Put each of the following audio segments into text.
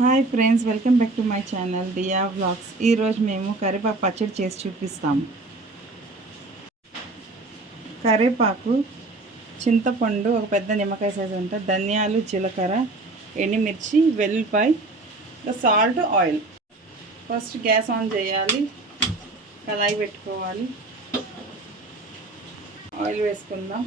Hi friends, welcome back to my channel Diya vlogs. ఈరోజు మేము కరివేపాకు పచ్చడి చేసి చూపిస్తాం. కరివేపాకు, చింతపండు, ఒక పెద్ద నిమ్మకాయ సైజు ఉంటుంది, ధనియాలు, జీలకర్ర, ఎండుమిర్చి, వెల్లుల్లిపాయ, salt, oil. First gas on చేయాలి, కళాయి పెట్టుకోవాలి. ఆయిల్ వేసుకుందాం.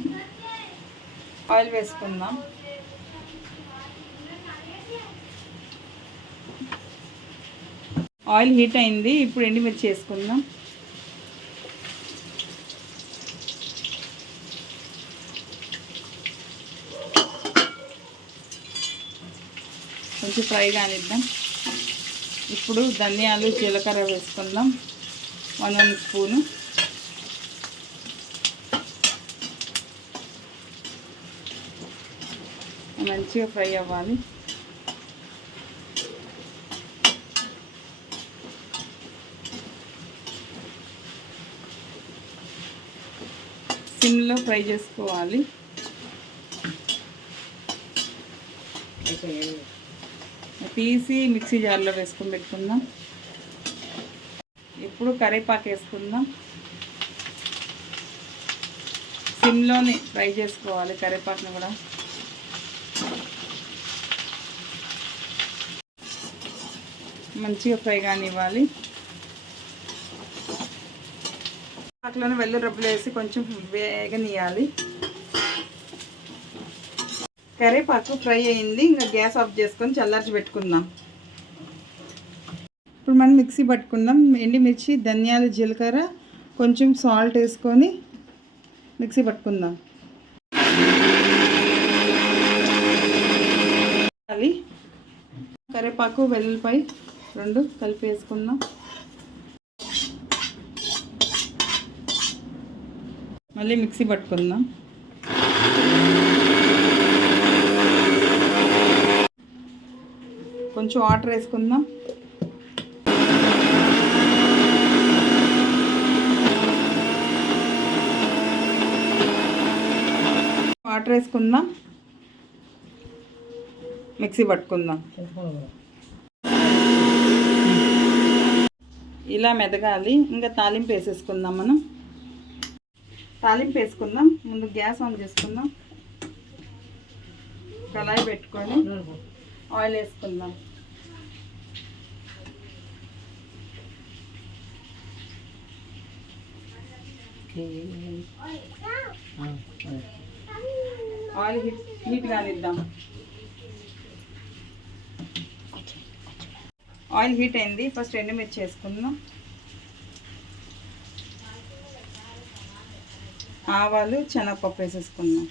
ఆయిల్ హీట్ అయింది. ఇప్పుడు ఎండుమిర్చి వేసుకుందాం. కొంచెం ఫ్రై కానిద్దాం. ఇప్పుడు ధనియాలు, జీలకర్ర వేసుకుందాం. 1 స్పూను. మంచిగా ఫ్రై అవ్వాలి. సిమ్లో ఫ్రై చేసుకోవాలి. తీసి మిక్సీ జార్లో వేసుకొని పెట్టుకుందాం. ఇప్పుడు కరివేపాకు వేసుకుందాం. సిమ్లోని ఫ్రై చేసుకోవాలి కరివేపాకుని కూడా. మంచిగా ఫ్రై కానివ్వాలి. పాకులోనే వెల్లుల్లి రబ్బలు వేసి కొంచెం వేగనియాలి. కరివేపాకు ఫ్రై అయింది. ఇంకా గ్యాస్ ఆఫ్ చేసుకొని చల్లార్చి పెట్టుకుందాం. ఇప్పుడు మనం మిక్సీ పట్టుకుందాం. ఎండుమిర్చి, ధనియాలు, జీలకర్ర, కొంచెం సాల్ట్ వేసుకొని మిక్సీ పట్టుకుందాం. కరివేపాకు, వెల్లుల్లిపాయ 2 కలిపి వేసుకుందాం. మళ్ళీ మిక్సీ పట్టుకుందాం. కొంచెం వాటర్ వేసుకుందాం. మిక్సీ పట్టుకుందాం. ఇలా మెదగాలి. ఇంకా తాలింపు వేసేసుకుందాం. మనం తాలింపు వేసుకుందాం. ముందు గ్యాస్ ఆన్ చేసుకుందాం. కళాయి పెట్టుకొని ఆయిల్ వేసుకుందాం. ఆయిల్ హీట్ కానిద్దాం. ఆయిల్ హీట్ అయింది. ఫస్ట్ ఎండుమిర్చి వేసుకుందాం. ఆవాలు, శనగపప్పు వేసేసుకుందాం.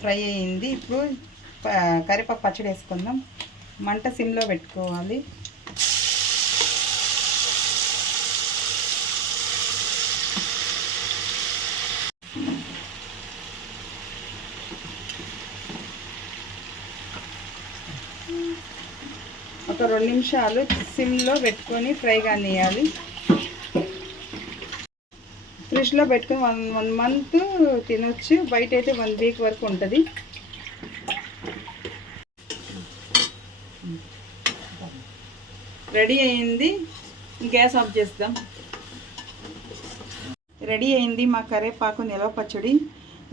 ఫ్రై అయింది. ఇప్పుడు కరివేపాకు పచ్చడి వేసుకుందాం. మంట సిమ్లో పెట్టుకోవాలి. ఒక 2 నిమిషాలు సిమ్లో పెట్టుకొని ఫ్రై కానియాలి. ఫ్రిడ్జ్లో పెట్టుకొని 1 మంత్ తినొచ్చు. బయట అయితే 1 వీక్ వరకు ఉంటుంది. రెడీ అయింది. గ్యాస్ ఆఫ్ చేద్దాం. రెడీ అయింది మా కరివేపాకు నిల్వ పచ్చడి.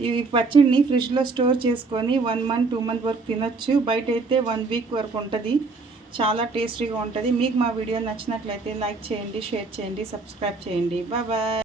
ఈ పచ్చడిని ఫ్రిడ్జ్లో స్టోర్ చేసుకొని 1 మంత్ 2 మంత్ వరకు తినొచ్చు. బయట అయితే 1 వీక్ వరకు ఉంటుంది. చాలా టేస్టీగా ఉంటుంది. మీకు మా వీడియో నచ్చినట్లయితే లైక్ చేయండి, షేర్ చేయండి, సబ్స్క్రైబ్ చేయండి. Bye bye.